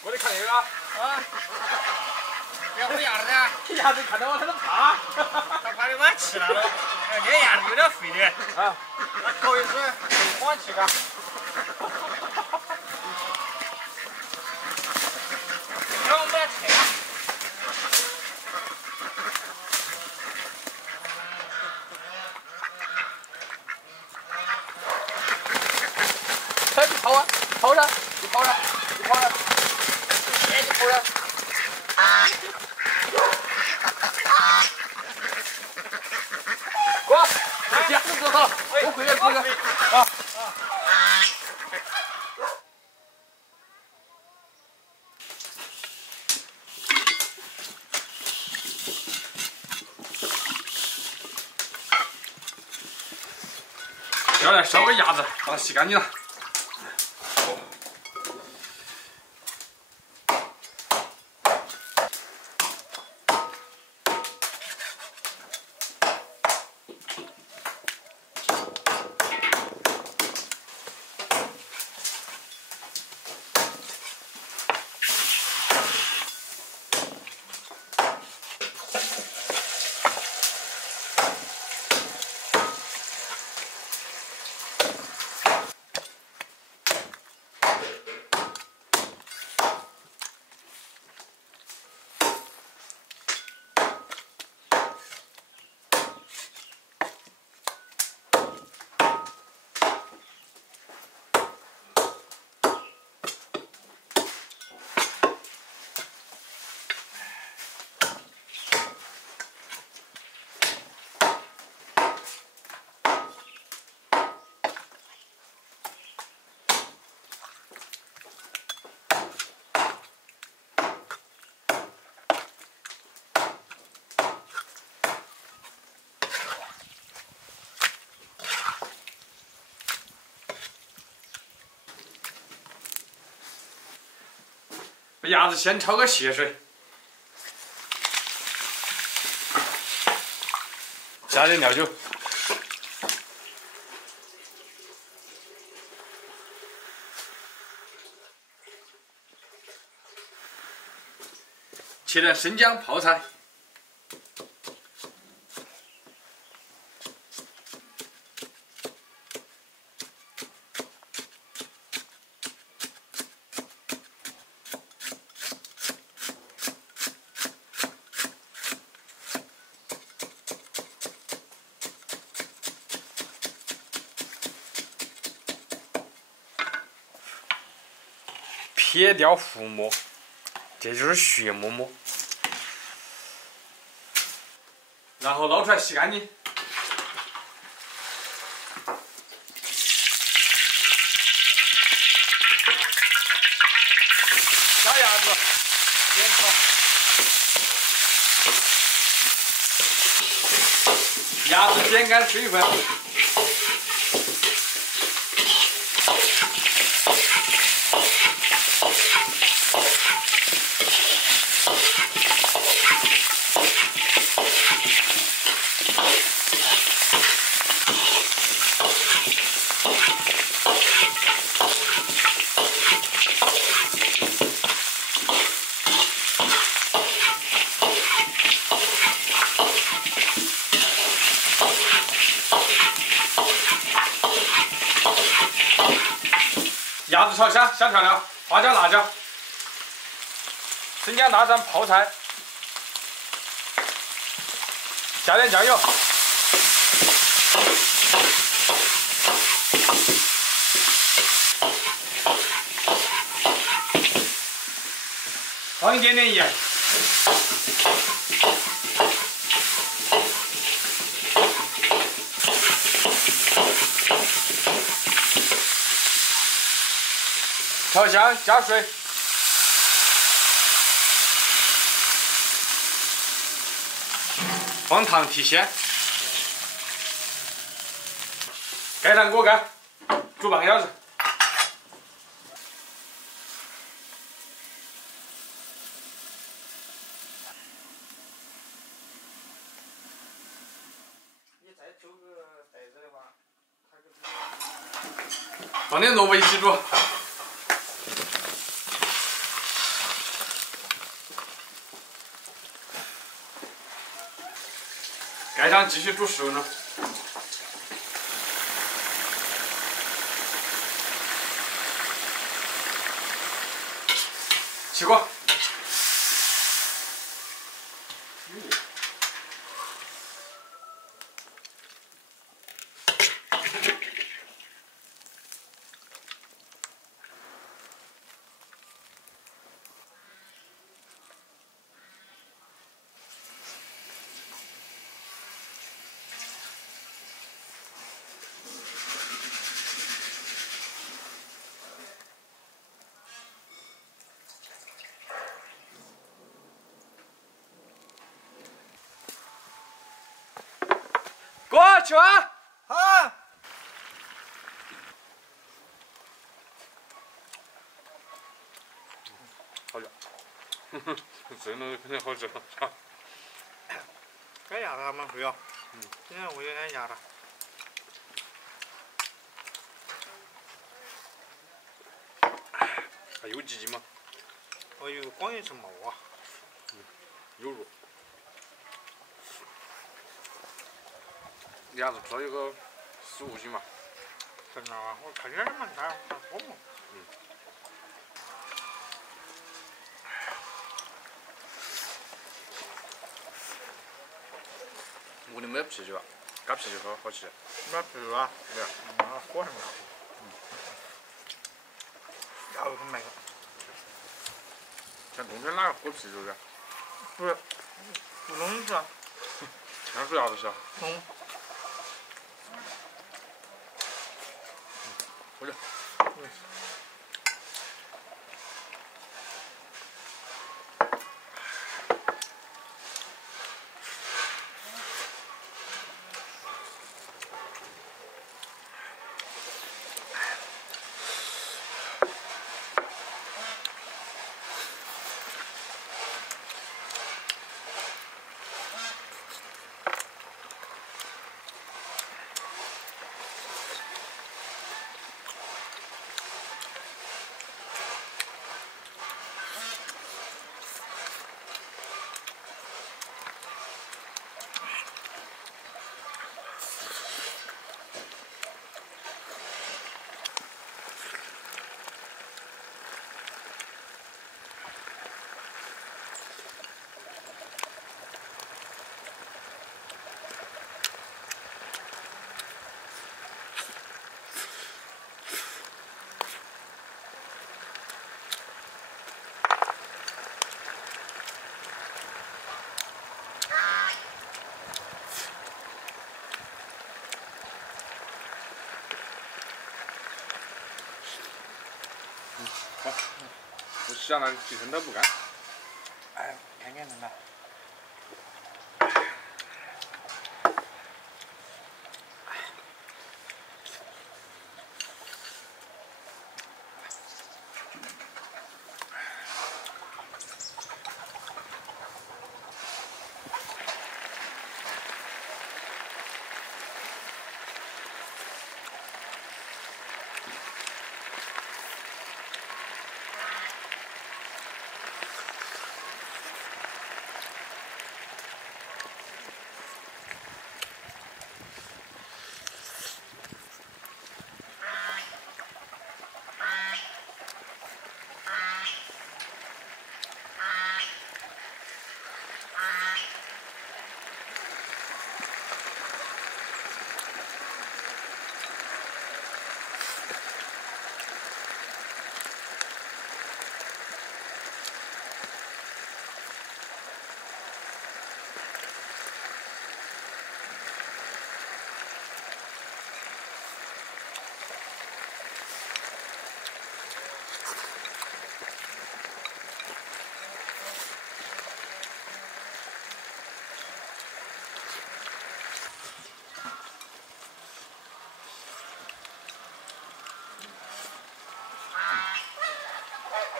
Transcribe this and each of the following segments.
过来看这个啊！要不鸭子呢？鸭子看到我它都怕，它怕你把它吃了喽。这鸭子有点肥的啊，那搞一水，往起干。让我们把它拆了。快去跑啊！跑着，你跑着，你跑着，哎，你跑着。过，鸭子走好，我回来这个啊。要来烧个鸭子，把它洗干净了。把鸭子先焯个血水，加点料酒，切点生姜、泡菜，撇掉浮沫，这就是血沫沫。然后捞出来洗干净。加鸭子，煸炒。鸭子煸干水分。鸭子炒香，下调料：花椒、辣椒、生姜、大蒜、泡菜，加点酱油，放一点点盐。调香，加水，放糖提鲜，盖上锅盖，煮半个小时。放点萝卜一起煮。盖上继续煮熟呢。起锅。过去啊！啊！好吃，真的肯定好吃。该压他们不要，今天我也该压他。还有鸡吗？哦呦，光一层毛啊！有肉。鸭子做一个15斤嘛。真的啊，我看见你们在我们。屋里没有啤酒啊，加啤酒喝好吃。没啤啊？对啊。喝什么？要不买个？像冬天哪个喝啤酒的？不是，不能吃。那是啥子小？回去。好，不想那几天都不干。哎，看见了没？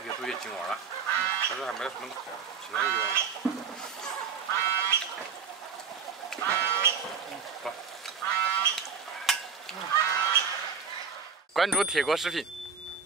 越煮越进味了，但是还没得什么其他的。好。关注铁锅视频。